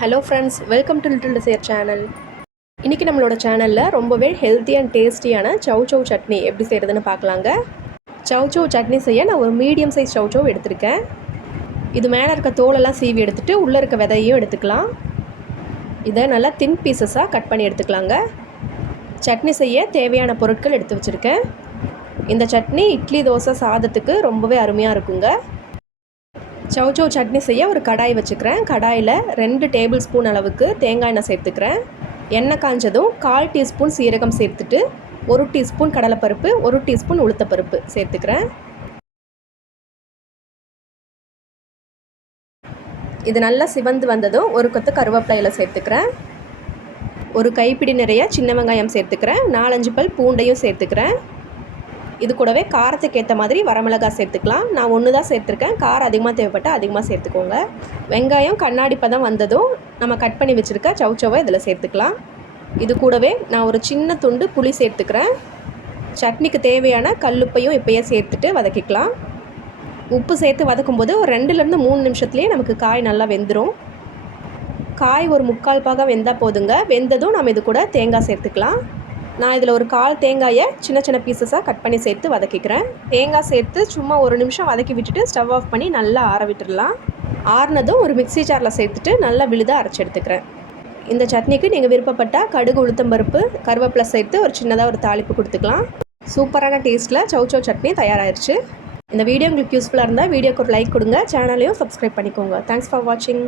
Hello friends, welcome to little desire channel. இன்றைக்கி நம்மளோட சேனலில் ரொம்பவே ஹெல்த்தி அண்ட் டேஸ்டியான சௌ சட்னி எப்படி செய்கிறதுன்னு பார்க்கலாங்க. சௌ சட்னி செய்ய நான் ஒரு மீடியம் சைஸ் சௌ எடுத்திருக்கேன். இது மேலே இருக்க தோலெல்லாம் சீவி எடுத்துகிட்டு உள்ளே இருக்க விதையும் எடுத்துக்கலாம். இதை நல்லா தின் பீசஸாக கட் பண்ணி எடுத்துக்கலாங்க. சட்னி செய்ய தேவையான பொருட்கள் எடுத்து வச்சுருக்கேன். இந்த சட்னி இட்லி, தோசை, சாதத்துக்கு ரொம்பவே அருமையாக இருக்குங்க. சௌ சட்னி செய்ய ஒரு கடாய் வச்சுக்கிறேன். கடாயில் 2 டேபிள் ஸ்பூன் அளவுக்கு தேங்காய் எண்ணெய் சேர்த்துக்கிறேன். எண்ணெய் காஞ்சதும் 1/4 டீஸ்பூன் சீரகம் சேர்த்துட்டு 1 டீஸ்பூன் கடலைப்பருப்பு, 1 டீஸ்பூன் உளுத்தப்பருப்பு சேர்த்துக்கிறேன். இது நல்லா சிவந்து வந்ததும் ஒரு கொத்து கருவேப்பிலையில் சேர்த்துக்கிறேன். ஒரு கைப்பிடி நிறைய சின்ன வெங்காயம் சேர்த்துக்கிறேன். 4-5 பல் பூண்டையும் சேர்த்துக்கிறேன். இது கூடவே காரத்துக்கு ஏற்ற மாதிரி வரமிளகாய் சேர்த்துக்கலாம். நான் 1 தான் சேர்த்துருக்கேன். காரம் அதிகமாக தேவைப்பட்டால் அதிகமாக சேர்த்துக்கோங்க. வெங்காயம் கண்ணாடி பதம் வந்ததும் நம்ம கட் பண்ணி வச்சுருக்க சௌவை இதில் சேர்த்துக்கலாம். இது கூடவே நான் ஒரு சின்ன துண்டு புளி சேர்த்துக்கிறேன். சட்னிக்கு தேவையான கல்லுப்பையும் இப்போயே சேர்த்துட்டு வதக்கிக்கலாம். உப்பு சேர்த்து வதக்கும்போது ஒரு 2லேருந்து 3 நிமிஷத்துலேயே நமக்கு காய் நல்லா வெந்துடும். காய் ஒரு 3/4 பாகம் வெந்தால் போதுங்க. வெந்ததும் நம்ம இது கூட தேங்காய் சேர்த்துக்கலாம். நான் இதில் ஒரு 1/4 தேங்காயை சின்ன சின்ன பீசஸாக கட் பண்ணி சேர்த்து வதக்கிக்கிறேன். தேங்காய் சேர்த்து சும்மா 1 நிமிஷம் வதக்கி விட்டுட்டு ஸ்டவ் ஆஃப் பண்ணி நல்லா ஆற விட்டுடலாம். ஆறுனதும் ஒரு மிக்ஸி ஜாரில் சேர்த்துட்டு நல்லா விழுதாக அரைச்சி எடுத்துக்கிறேன். இந்த சட்னிக்கு நீங்கள் விருப்பப்பட்டால் கடுகு, உளுத்தம்பருப்பு, கருவேப்பிலை சேர்த்து ஒரு சின்னதாக ஒரு தாளிப்பு கொடுத்துக்கலாம். சூப்பரான டேஸ்ட்டில் சௌ சட்னி தயாராகிடுச்சு. இந்த வீடியோ உங்களுக்கு யூஸ்ஃபுல்லாக இருந்தால் வீடியோக்கு ஒரு லைக் கொடுங்க. சேனலையும் சப்ஸ்கிரைப் பண்ணிக்கோங்க. தேங்க்ஸ் ஃபார் வாட்சிங்.